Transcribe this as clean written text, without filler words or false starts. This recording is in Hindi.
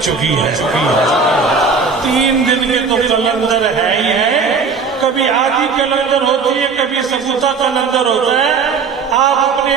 चुकी है। 3 दिन के तो कलंदर है ही है, कभी आदि कलंदर होती है, कभी सपूता कलंदर होता है। आप अपने